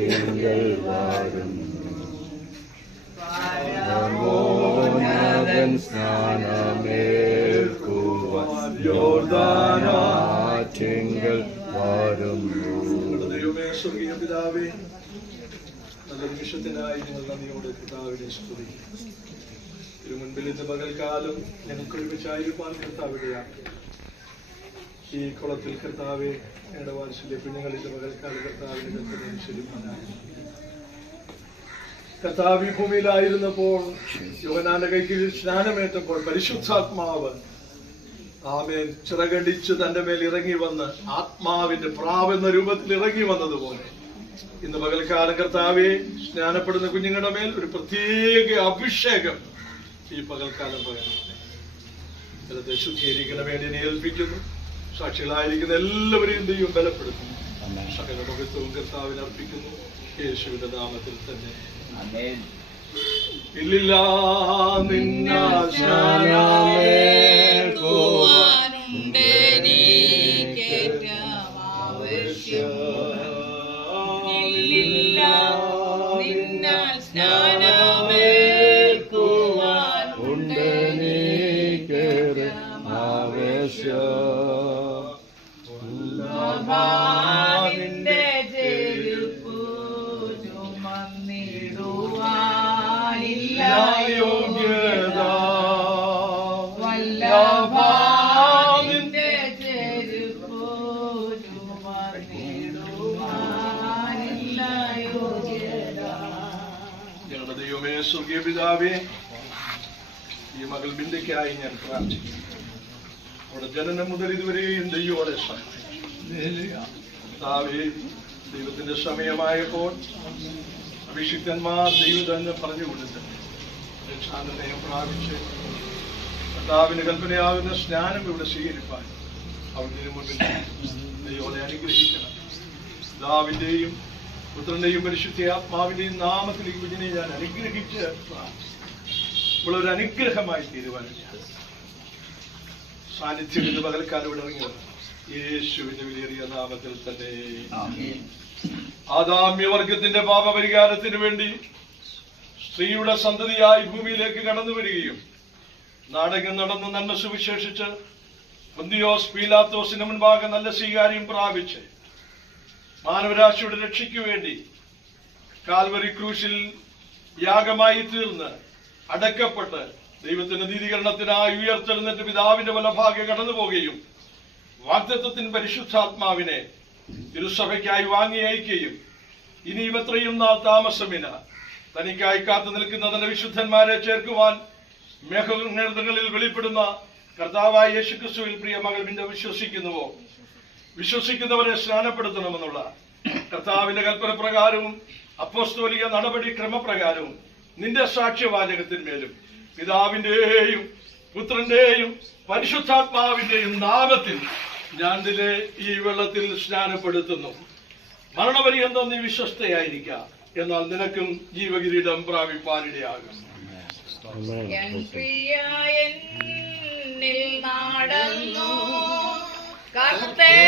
തിങ്കൾ വാരും മോനവൻ സ്നാനമേൽക്കുവാൻ യോർദാനാറ്റിങ്കൽ വരുന്നു. സ്വർഗീയ പിതാവേ നല്ല നിമിഷത്തിനായി ഞങ്ങൾ നന്ദിയോടെ പിതാവിനെ സ്തുതിക്കും തിരുമുൻപിൽ ഇന്ന് പകൽക്കാലം ഞങ്ങൾക്ക് ഒരുമിച്ചായിരിക്കാൻ കർത്താവിടെയാണ് ഈ കുളത്തിൽ കർത്താവെ ഞങ്ങളുടെ വാത്സല്യ ഇന്ന് കർത്താവി കർത്താവിനെ കർത്താവ് ഭൂമിയിലായിരുന്നപ്പോൾ യോഹനാന്റെ കൈക്ക് സ്നാനമേറ്റപ്പോൾ പരിശുദ്ധാത്മാവ് ആമേൻ ചിറകടിച്ച് തന്റെ മേൽ ഇറങ്ങി വന്ന് ആത്മാവിന്റെ പ്രാവ് എന്ന രൂപത്തിൽ ഇറങ്ങി വന്നതുപോലെ ഇന്ന് പകൽക്കാല കർത്താവെ സ്നാനപ്പെടുന്ന കുഞ്ഞുങ്ങളുടെ മേൽ ഒരു പ്രത്യേക അഭിഷേകം ഈ പകൽക്കാലം പകരം വേണ്ടി എന്നെ ഏൽപ്പിക്കുന്നു. സാക്ഷികളായിരിക്കുന്ന എല്ലാവരെയും ദൈവം ബലപ്പെടുത്തുന്നു. സകല മഹത്വവും കർത്താവിന് അർപ്പിക്കുന്നു. യേശുവിന്റെ നാമത്തിൽ തന്നെ. ഇല്ലില്ല ആവേശം യോഗ്യത ഞങ്ങളുടെ ദൈവമേ സ്വർഗീയ പിതാവേ ഈ മകൾ ബിന്ദയ്ക്കായി ഞാൻ പ്രാർത്ഥിക്കുന്നു. അവിടെ ജനനം മുതൽ ഇതുവരെയും ദൈവോടെ പിതാവേ ദൈവത്തിന്റെ സമയമായപ്പോൾ അഭിഷിക്തന്മാർ ദൈവം തന്നെ പറഞ്ഞു കൊടുത്ത് രക്ഷാന്തനയം പ്രാപിച്ച് കർത്താവിന് കൽപ്പനയാകുന്ന സ്നാനം ഇവിടെ സ്വീകരിപ്പാൻ അവന്റെ മുന്നിൽ ദൈവത്തെ അനുഗ്രഹിക്കണം. പിതാവിന്റെയും പുത്രന്റെയും പരിശുദ്ധ ആത്മാവിന്റെയും നാമത്തിൽ ഈ കുഞ്ഞിനെ ഞാൻ അനുഗ്രഹിച്ച് ഇവളൊരു അനുഗ്രഹമായി ഞാൻ സാന്നിധ്യം ഇന്ന് പകൽക്കാലം ഇവിടെ ഇറങ്ങി വന്നു യേശുവിന്റെ വിലയേറിയ നാമത്തിൽ തന്നെ. ആദാമ്യവർഗത്തിന്റെ പാപപരിഹാരത്തിന് വേണ്ടി സ്ത്രീയുടെ സന്തതിയായി ഭൂമിയിലേക്ക് കടന്നു വരികയും നാടകം നടന്ന് നന്മ സുവിശേഷിച്ച് പൊന്തിയോസ് പീലാത്തോസിന് മുൻപാകെ നല്ല സ്വീകാര്യം പ്രാപിച്ച് മാനവരാശിയുടെ രക്ഷയ്ക്ക് വേണ്ടി കാൽവരി ക്രൂശിൽ യാഗമായി തീർന്ന് അടക്കപ്പെട്ട് ദൈവത്തിന്റെ നീതീകരണത്തിനായി ഉയർത്തെഴുന്നേറ്റ് പിതാവിന്റെ വലഭാഗെ കടന്നു പോകുകയും വാഗ്ദത്വത്തിന് പരിശുദ്ധാത്മാവിനെ തിരുസഭയ്ക്കായി വാങ്ങി അയക്കുകയും ഇനി ഇവത്രയും നാൾ താമസമിന തനിക്കായി കാത്തു നിൽക്കുന്ന തന്റെ വിശുദ്ധന്മാരെ ചേർക്കുവാൻ മേഘങ്ങളിൽ വെളിപ്പെടുന്ന കർത്താവായ യേശുക്രിസ്തുവിൽ പ്രിയ മകൾ പിന്നെ വിശ്വസിക്കുന്നുവോ? വിശ്വസിക്കുന്നവരെ സ്നാനപ്പെടുത്തണമെന്നുള്ള കർത്താവിന്റെ കൽപ്പന പ്രകാരവും അപ്പോസ്തോലിക നടപടി ക്രമപ്രകാരവും നിന്റെ സാക്ഷ്യവാചകത്തിന്മേലും പിതാവിന്റെയും പുത്രന്റെയും പരിശുദ്ധാത്മാവിന്റെയും നാമത്തിൽ ഞാൻ നിന്നെ ഈ വെള്ളത്തിൽ സ്നാനപ്പെടുത്തുന്നു. മരണപര്യന്തം നീ വിശ്വസ്തയായിരിക്കാം. എന്നാൽ നിനക്കും ജീവകിരീടം പ്രാപിപ്പാനിടയാകും. എന്നിൽ നടന്നു കർത്തനെന്റെ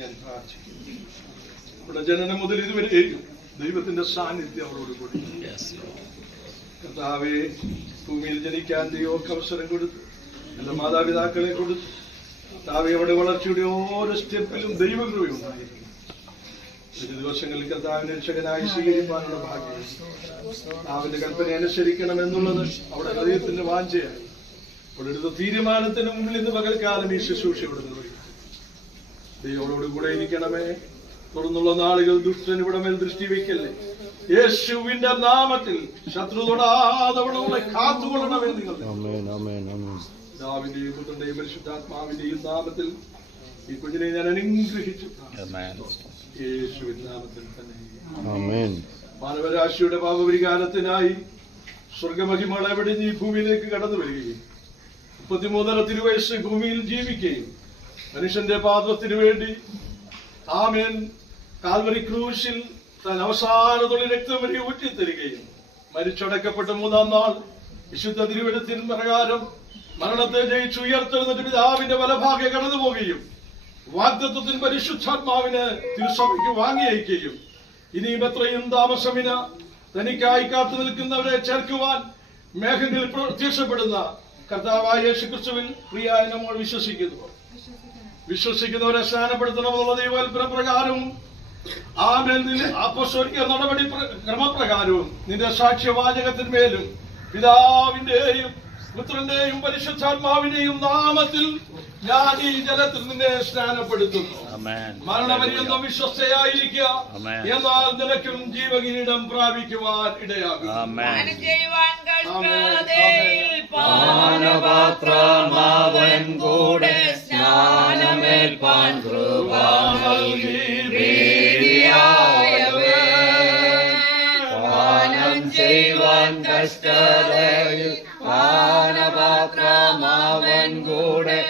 ഞാൻ പ്രാർത്ഥിക്കുന്നു ഇവിടെ ജനനം മുതൽ ഇതുവരെ ദൈവത്തിന്റെ സാന്നിധ്യം അവളോട് കൂടി. കർത്താവെ ഭൂമിയിൽ ജനിക്കാൻ ദൈവമൊക്കെ അവസരം കൊടുത്തു. നല്ല മാതാപിതാക്കളെ കൊടുത്തു. കർത്താവെ അവിടെ വളർച്ചയുടെ ഓരോ സ്റ്റെപ്പിലും ദൈവകൃപയുണ്ടായിരുന്നു. ഒരു ദിവസങ്ങളിൽ കർത്താവിനെ രക്ഷകനായി സ്വീകരിക്കാനുള്ള ഭാഗ്യം. കർത്താവിന്റെ കൽപ്പന അനുസരിക്കണം എന്നുള്ളത് അവിടെ ഹൃദയത്തിന്റെ വാഞ്ചയാണ്. അവിടെ തീരുമാനത്തിന് മുമ്പിൽ ഇന്ന് പകൽക്കാലം ഈ ശുശ്രൂഷ ഇവിടെ ദൈവത്തോട് കൂടെ ഇരിക്കണമേ. തുറന്നുള്ള നാളുകൾ ദുഷ്ടൻ ഇവിടെ മേൽ ദൃഷ്ടി വയ്ക്കല്ലേ യേശുവിന്റെ നാമത്തിൽ ശത്രു തൊടാതവളെ കാത്തുകൊള്ളണമേ നിങ്ങൾ പിതാവിന്റെയും പുത്രന്റെയും പരിശുദ്ധാത്മാവിന്റെയും നാമത്തിൽ ഈ കുഞ്ഞിനെ ഞാൻ അനുഗ്രഹിച്ചു. യേശുവിന്റെ യേശുവിൻ നാമത്തിൽ തന്നെ. മാനവരാശിയുടെ പാപപരിഹാരത്തിനായി സ്വർഗമഹിമളെ എവിടെ നീ ഭൂമിയിലേക്ക് കടന്നു വരികയും മുപ്പത്തിമൂന്നര തിരുവയസ്സ് ഭൂമിയിൽ ജീവിക്കുകയും മനുഷ്യന്റെ പാത്രത്തിനു വേണ്ടി ആമേൻ. കാൽവരി ക്രൂശിൽ താൻ അവസാന തുള്ളി രക്തം വരെ ഊറ്റിത്തരികയും മരിച്ചടക്കപ്പെട്ട മൂന്നാം നാൾ വിശുദ്ധ തിരുവെടുത്തിൻ പ്രകാരം മരണത്തെ ജയിച്ചു ഉയർത്തെഴുന്നിട്ട് പിതാവിന്റെ വലഭാഗ്യ കടന്നു പോവുകയും വാഗ്ദത്വത്തിന് പരിശുദ്ധാത്മാവിന് തിരുസഭയ്ക്ക് വാങ്ങിയയക്കുകയും ഇനിയും എത്രയും താമസമിന തനിക്കായി കാത്തു നിൽക്കുന്നവരെ ചേർക്കുവാൻ മേഘങ്ങളിൽ പ്രത്യക്ഷപ്പെടുന്ന കർത്താവായ യേശുക്രിസ്തുവിൽ പ്രിയായ നമ്മൾ വിശ്വസിക്കുന്നു. വിശ്വസിക്കുന്നവരെ സ്നാനപ്പെടുത്തണമെന്നുള്ള ദൈവകൽപ്പന പ്രകാരവും ആമേൽ മേൽ അപ്പസ്വരിക നടപടി പ്ര- ക്രമപ്രകാരവും നിന്റെ സാക്ഷ്യവാചകത്തിന്മേലും പിതാവിന്റെയും പുത്രന്റെയും പരിശുദ്ധാത്മാവിന്റെയും നാമത്തിൽ ഞാൻ ഈ ജലത്തിൽ നിന്നെ സ്നാനപ്പെടുത്തുന്നു. ആമേൻ. മരണപര്യന്തം വിശ്വസ്തയായിരിക്കുക. എന്നാൽ നിനക്കും ജീവകിരീടം പ്രാപിക്കുവാൻ ഇടയാകും. പാനപാത്രമാവൻ കൂടെ സ്നാനമേൽപ്പാൻ കൃപ നൽകി പാനം ചെയ്യുവാൻ കഷ്ടതയിൽ പാനപാത്രമാവൻ കൂടെ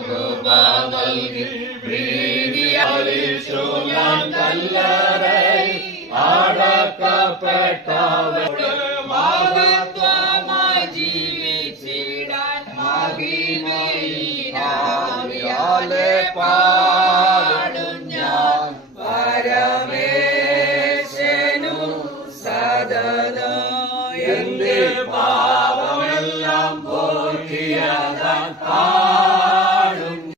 കൃപ നൽകി പ്രീതിയാലിച്ചു ഞാൻ കല്ലറയിൽ അടക്കപ്പെട്ടവൻ 光